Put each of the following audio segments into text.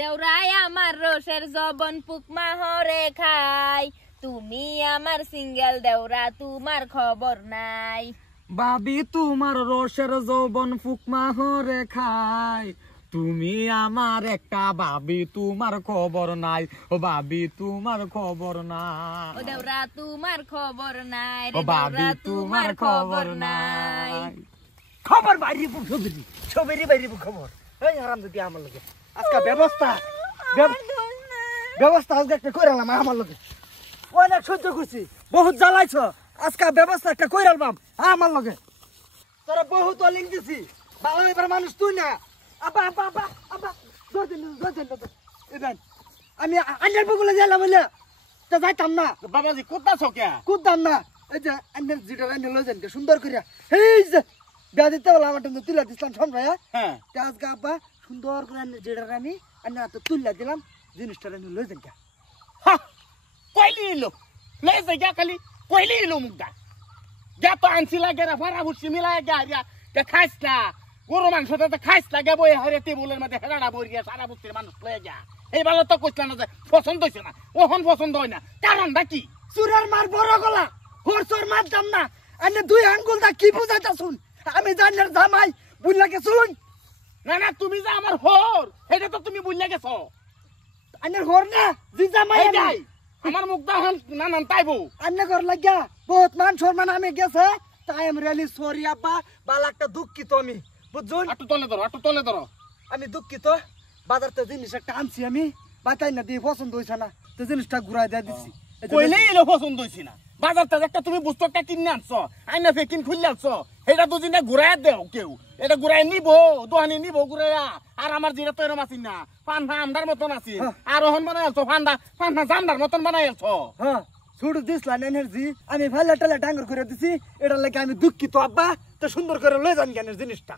দেউরাই আমার রোষের জবন পুকমা হরে খাই, তুমি আমার সিঙ্গেল দেউরা তোমার খবর নাই। বাবি তোমার রসের যৌবন ফুকমা হরে খাই, তুমি আমার একটা বাবি তোমার খবর নাই। ও বাবি তোমার খবর নাই, ও দেউরা তোমার খবর নাই ও রে বাবি দেউরা তোমার খবর নাই। খবর বাইরে ছবিরি বাইরে খবর এই আরাম যদি আমার লগে আজকে ব্যবস্থা আজকে একটা কইরালাম আমার লগে অনেক সহ্য করছি, বহুত জ্বালাইছ, আজকে ব্যবস্থা একটা কইরালাম আমার লগে। তোরা বহুত অলিং দিছি, ভালো এবার মানুষ তুই না। আবা আবা আবা আবা জোর দিন এবার আমি আন্ডার বগুলে গেলাম বলে তো যাইতাম না। বাবাজি কোথা ছকে কুদাম না, এই যে আন্ডার যেটা আন্ডার লই যান সুন্দর করিয়া এই যে বিয়া দিতে বলে আমার তুলা দিছিলাম সম্রায়। হ্যাঁ আজকে আব্বা সুন্দর করে যেটা আমি তো তুললা দিলাম জিনিসটা লই যান। কইলি এলো লে জায়গা খালি কইলি এলো মুগদা গা তো আনছি লাগে রে ফারা বুঝছি মিলাই গা তে খাইস না গরু মাংসটা তো খাইস লাগে বই হরে টেবুলের মধ্যে হেড়া বইরিয়া সারা বুঝছির মানুষ লয়ে যা এইবার তো কইছলা না যে পছন্দ হইছে না, ওহন পছন্দ হয় না, কারণটা কি? চুরার মার বড় গলা হরসর মার দাম না আনে দুই আঙ্গুল দা কি বুঝাইতা শুন আমি জানার জামাই বুঝলা কে শুন না না তুমি যে আমার হর এটা তো তুমি বুঝলা গেছো আনের ঘর না জি জামাই এই যাই আমার মুগদা হন না না তাইবো আন্নে ঘর লাগিয়া বহুত মান সম্মান আমি গেছে তাই আমি রেলি সরি আব্বা বালা একটা দুঃখিত আমি বুঝুন। আটু তলে ধরো আমি দুঃখিত, বাজারতে জিনিস একটা আনছি আমি বাতাই না দিয়ে পছন্দ হয়েছে না তো জিনিসটা ঘুরাই দিয়ে দিচ্ছি। কইলে এলো পছন্দ হইছে না, বাজার থেকে একটা তুমি পুস্তকটা কিনে আনছো আইনা ফেকিন খুললে আনছো এটা দুদিনে ঘুরাই দেও কেউ এটা ঘুরাই নিব দোহানি নিব ঘুরাইয়া। আর আমার যেটা তো এরম আছি না পান্না আমদার মতন আছি আর ওহন বানাই আলছো পান্না জামদার মতন বানাই আলছো। হ্যাঁ ছুট দিসলা এনার্জি আমি ভাইলা টালা ডাঙ্গর করে দিছি, এটা লাগে আমি দুঃখিত আব্বা তো সুন্দর করে লই যান জ্ঞানের জিনিসটা।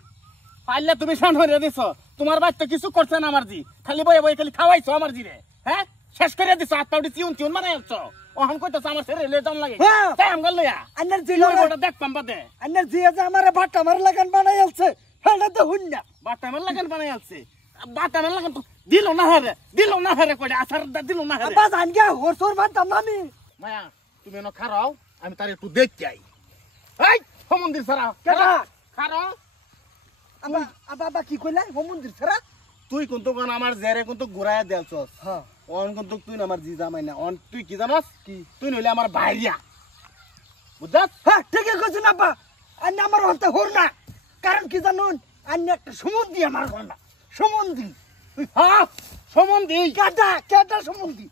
পাইলে তুমি শান হয়ে দিছো, তোমার বাচ্চা কিছু করছে না আমার জি, খালি বয়ে বয়ে খালি খাওয়াইছো আমার জি রে। হ্যাঁ শেষ করে দিছো হাত পাউডি চিউন বানাই আলছো ওহন কইতাছ আমার ছেড়ে লে যান লাগে তাই আমগাল লইয়া এনার্জি ওটা দেখতাম বাদে এনার্জি যে আমারে বাটা মার লাগান বানাই আলছে হেডা তো হুন্না বাটামের লাগান বানাই আলছে বাটামের লাগান তো দিল না হারে কইলে আসার দিল না হারে। আব্বা জান গিয়া হরসর মারতাম না আমি। মায়া তুমি এনে খারাও আমি তার একটু দেখতে আই। এই মন্দির ছাড়া কেডা খারাও আব্বা আব্বা আব্বা কি কইলা ও মন্দির ছাড়া তুই কিন্তু কোন আমার জেরে কিন্তু ঘুরাইয়া দেলছস। হ্যাঁ অন কিন্তু তুই না আমার জি জামাই না, অন তুই কি জানাস কি তুই নইলে আমার ভাইয়া বুঝছস। হ্যাঁ ঠিকই কইছেন আব্বা, আন্নে আমার হতে হর না কারণ কি জানুন আন্নে একটা সম্বন্ধি আমার ঘর না সম্বন্ধি। হ্যাঁ সম্বন্ধি কেডা কেডা সম্বন্ধি